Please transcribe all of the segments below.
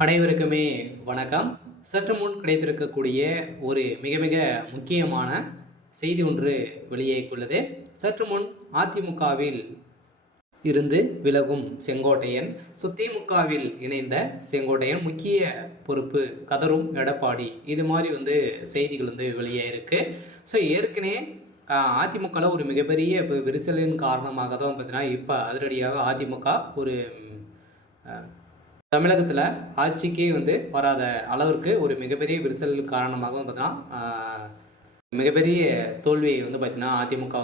அனைவருக்குமே வணக்கம். சற்று முன் கிடைத்திருக்கக்கூடிய ஒரு மிக மிக முக்கியமான செய்தி ஒன்று வெளியேறியுள்ளது. சற்று முன் அதிமுகவில் இருந்து விலகும் செங்கோட்டையன், திமுகவில் இணைந்த செங்கோட்டையன் முக்கிய பொறுப்பு கதரும் எடப்பாடி, இது மாதிரி செய்திகள் வெளியாயிருக்கு. ஸோ ஏற்கனவே அதிமுகவில் ஒரு மிகப்பெரிய விரிசலின் காரணமாக தான் பார்த்தீங்கன்னா இப்போ அதிரடியாக அதிமுக ஒரு தமிழகத்தில் ஆட்சிக்கே வராத அளவிற்கு ஒரு மிகப்பெரிய விரிசல் காரணமாக பார்த்தீங்கன்னா மிகப்பெரிய தோல்வியை பார்த்தீங்கன்னா அதிமுக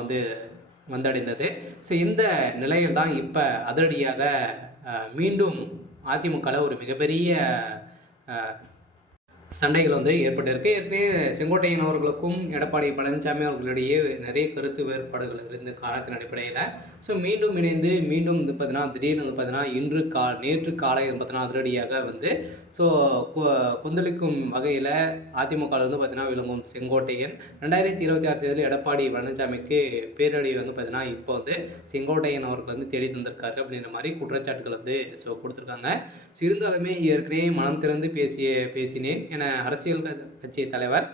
வந்தடைந்தது. ஸோ இந்த நிலையில் தான் இப்போ அதிரடியாக மீண்டும் அதிமுகவில் ஒரு மிகப்பெரிய சண்டைகள் ஏற்பட்டிருக்கு. ஏற்கனவே செங்கோட்டையன் அவர்களுக்கும் எடப்பாடி பழனிசாமி அவர்களிடையே நிறைய கருத்து வேறுபாடுகள் இருந்த காரணத்தின் அடிப்படையில் ஸோ மீண்டும் இணைந்து மீண்டும் பார்த்தீங்கன்னா திடீர்னு பார்த்தீங்கன்னா நேற்று காலை பார்த்தீங்கன்னா அதிரடியாக ஸோ கொந்தளிக்கும் வகையில் அதிமுக பார்த்தீங்கன்னா விளங்கும் செங்கோட்டையன் 2026 தேர்தலில் எடப்பாடி பழனிசாமிக்கு பேரடி பார்த்தீங்கன்னா இப்போ செங்கோட்டையன் அவர்கள் தேடி தந்திருக்காரு அப்படின்ற மாதிரி குற்றச்சாட்டுகள் ஸோ கொடுத்துருக்காங்க. ஸோ இருந்தாலுமே ஏற்கனவே மனம் திறந்து பேசினேன் என அரசியல் கட்சி தலைவர்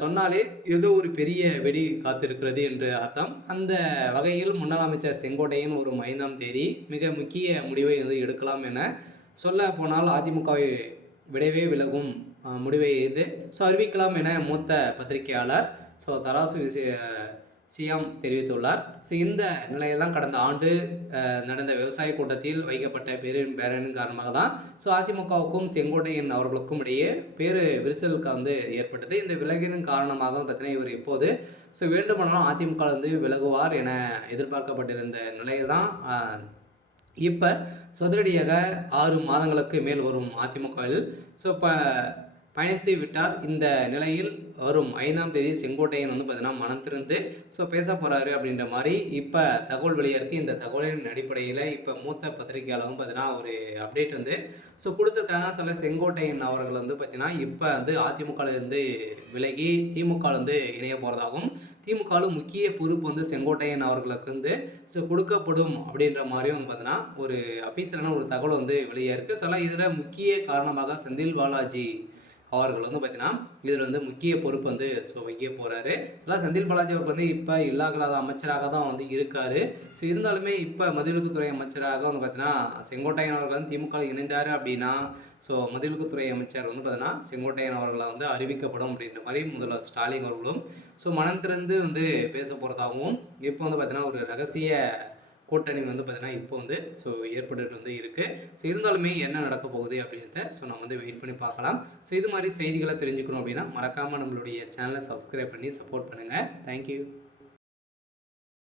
சொன்னாலே ஏதோ ஒரு பெரிய வெடி காத்திருக்கிறது என்று அர்த்தம். அந்த வகையில் முன்னாள் அமைச்சர் செங்கோட்டையன் ஒரு 5ஆம் தேதி மிக முக்கிய முடிவை எடுக்கலாம் என சொல்ல போனால் அதிமுகவை விடவே விலகும் முடிவை ஸோ அறிவிக்கலாம் என மூத்த பத்திரிகையாளர் ஸோ தராசு சிஎம் தெரிவித்துள்ளார். ஸோ இந்த நிலையில் தான் கடந்த ஆண்டு நடந்த விவசாய கூட்டத்தில் வைக்கப்பட்ட பேரணின் காரணமாக தான் ஸோ அதிமுகவுக்கும் செங்கோட்டையன் அவர்களுக்கும் இடையே விரிசலுக்கு ஏற்பட்டது. இந்த விலகினின் காரணமாக பார்த்தீங்கன்னா இவர் இப்போது ஸோ வேண்டுமானாலும் அதிமுக விலகுவார் என எதிர்பார்க்கப்பட்டிருந்த நிலையில் தான் இப்போ சதுரடியாக 6 மாதங்களுக்கு மேல் வரும் அதிமுகவில் ஸோ பயணித்து விட்டார். இந்த நிலையில் வரும் 5ஆம் தேதி செங்கோட்டையன் பார்த்தீங்கன்னா மனம் திறந்து ஸோ பேச போகிறாரு அப்படின்ற மாதிரி இப்போ தகவல் வெளியாக இந்த தகவலின் அடிப்படையில் இப்போ மூத்த பத்திரிகையாளரும் பார்த்தீங்கன்னா ஒரு அப்டேட் ஸோ கொடுத்துருக்காங்க. சில செங்கோட்டையன் அவர்கள் பார்த்தீங்கன்னா இப்போ அதிமுகவிலிருந்து விலகி திமுக இணைய போகிறதாகவும் திமுகவில் முக்கிய பொறுப்பு செங்கோட்டையன் அவர்களுக்கு ஸோ கொடுக்கப்படும் அப்படின்ற மாதிரியும் பார்த்தீங்கன்னா ஒரு அஃபீஷியலான ஒரு தகவல் வெளியாக இருக்குது. சில இதில் முக்கிய காரணமாக செந்தில் பாலாஜி அவர்கள் பார்த்தீங்கன்னா இதில் முக்கிய பொறுப்பு ஸோ வைக்க போகிறாரு. செந்தில் பாலாஜி அவர்கள் இப்போ இல்லாத அமைச்சராக தான் இருக்கார். ஸோ இருந்தாலுமே இப்போ மதில்குத்துறை அமைச்சராக பார்த்தீங்கன்னா செங்கோட்டையன் அவர்கள் திமுக இணைந்தார் அப்படின்னா ஸோ மதில்குத்துறை அமைச்சர் பார்த்தீங்கன்னா செங்கோட்டையன் அவர்களை அறிவிக்கப்படும் அப்படின்ற மாதிரி முதல்வர் ஸ்டாலின் அவர்களும் ஸோ மனம் திறந்து பேச போகிறதாகவும் இப்போ பார்த்தீங்கன்னா ஒரு ரகசிய கூட்டணி பார்த்தீங்கன்னா இப்போ ஸோ ஏற்பட்டு இருக்குது. ஸோ இருந்தாலுமே என்ன நடக்க போகுது அப்படின்றத ஸோ நம்ம வெயிட் பண்ணி பார்க்கலாம். ஸோ இது மாதிரி செய்திகளை தெரிஞ்சுக்கணும் அப்படின்னா மறக்காமல் நம்மளுடைய சேனலை சப்ஸ்கிரைப் பண்ணி சப்போர்ட் பண்ணுங்கள். தேங்க்யூ.